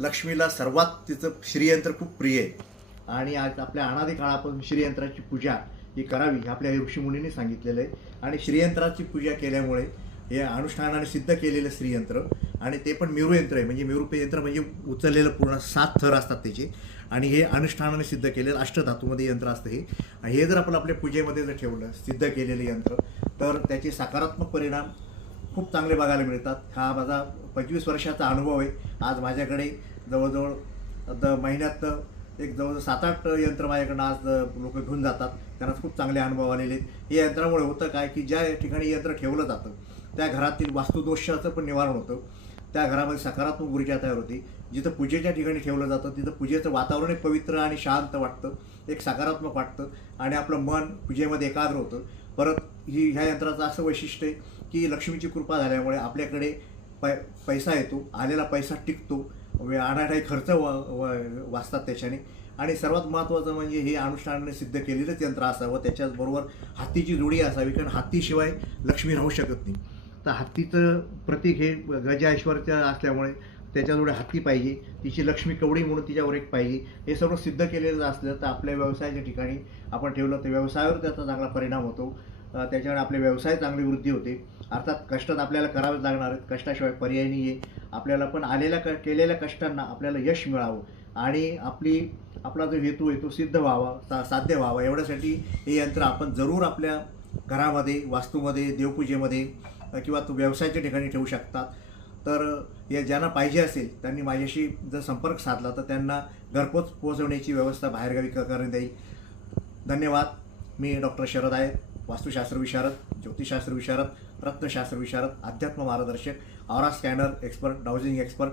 लक्ष्मीला सर्वात तिचं श्रीयंत्र खूप प्रिय आहे आणि आज आपल्या अनादी काळापासून श्रीयंत्राची पूजा ही करावी आपल्या ऋषीमुनींनी सांगितलेलं आहे. आणि श्रीयंत्राची पूजा केल्यामुळे हे अनुष्ठानाने सिद्ध केलेलं श्रीयंत्र आणि ते पण मेरू यंत्र आहे, म्हणजे मेरू यंत्र म्हणजे उचललेलं पूर्ण 7 थर असतात त्याचे. आणि हे अनुष्ठानाने सिद्ध केलेलं अष्टधातूमध्ये यंत्र असतं हे. आणि हे जर आपण आपल्या पूजेमध्ये जर ठेवलं सिद्ध केलेलं यंत्र तर त्याचे सकारात्मक परिणाम खूप चांगले बघायला मिळतात. हा माझा 25 वर्षाचा अनुभव आहे. आज माझ्याकडे जवळजवळ महिन्यात एक जवळजवळ 7-8 यंत्र माझ्याकडनं आज लोक घेऊन जातात. त्यांना खूप चांगले अनुभव आलेले आहेत. हे यंत्रामुळे होतं काय की ज्या ठिकाणी यंत्र ठेवलं जातं त्या घरातील वास्तुदोषाचं पण निवारण होतं. त्या घरामध्ये सकारात्मक ऊर्जा तयार होती. जिथं पूजेच्या ठिकाणी ठेवलं जातं तिथं पूजेचं वातावरण एक पवित्र आणि शांत वाटतं, एक सकारात्मक वाटतं आणि आपलं मन पूजेमध्ये एकाग्र होतं. परत ह्या यंत्राचं असं वैशिष्ट्य आहे की लक्ष्मीची कृपा झाल्यामुळे आपल्याकडे पैसा येतो, आलेला पैसा टिकतो, अनाठाई खर्च वाचतात त्याच्याने. आणि सर्वात महत्त्वाचं म्हणजे हे अनुष्ठानाने सिद्ध केलेलंच यंत्र असावं, त्याच्याचबरोबर हत्तीची जोडी असावी, कारण हत्तीशिवाय लक्ष्मी राहू शकत नाही. तर हत्तीचं प्रतीक हे गज ऐश्वर्याचं असल्यामुळे त्याच्याजवळ हत्ती पाहिजे, तिची लक्ष्मी कवडी म्हणून तिच्यावर एक पाहिजे. हे सर्व सिद्ध केलेलं असलं तर आपल्या व्यवसायाच्या ठिकाणी आपण ठेवलं तर व्यवसायावर त्याचा चांगला परिणाम होतो. त्याच्यामुळे आपले व्यवसाय चांगली वृद्धी होते. अर्थात कष्ट आपल्याला करावेच लागणार आहेत, कष्टाशिवाय पर्याय नाही आहे. आपल्याला पण केलेल्या कष्टांना आपल्याला यश मिळावं आणि आपला जो हेतू आहे तो सिद्ध व्हावा, साध्य व्हावा, एवढ्यासाठी हे यंत्र आपण जरूर आपल्या घरामध्ये, वास्तूमध्ये, देवपूजेमध्ये किंवा तो व्यवसायाच्या ठिकाणी ठेवू शकतात. तर हे ज्यांना पाहिजे असेल त्यांनी माझ्याशी जर संपर्क साधला तर त्यांना घरपोच पोहोचवण्याची व्यवस्था बाहेरगावी करण्यात येईल. धन्यवाद. मी डॉक्टर शरद आहे, वास्तुशास्त्र विशारद, ज्योतिषशास्त्र विशारद, रत्नशास्त्र विशारद, अध्यात्म मार्गदर्शक, aura scanner expert, dowsing expert.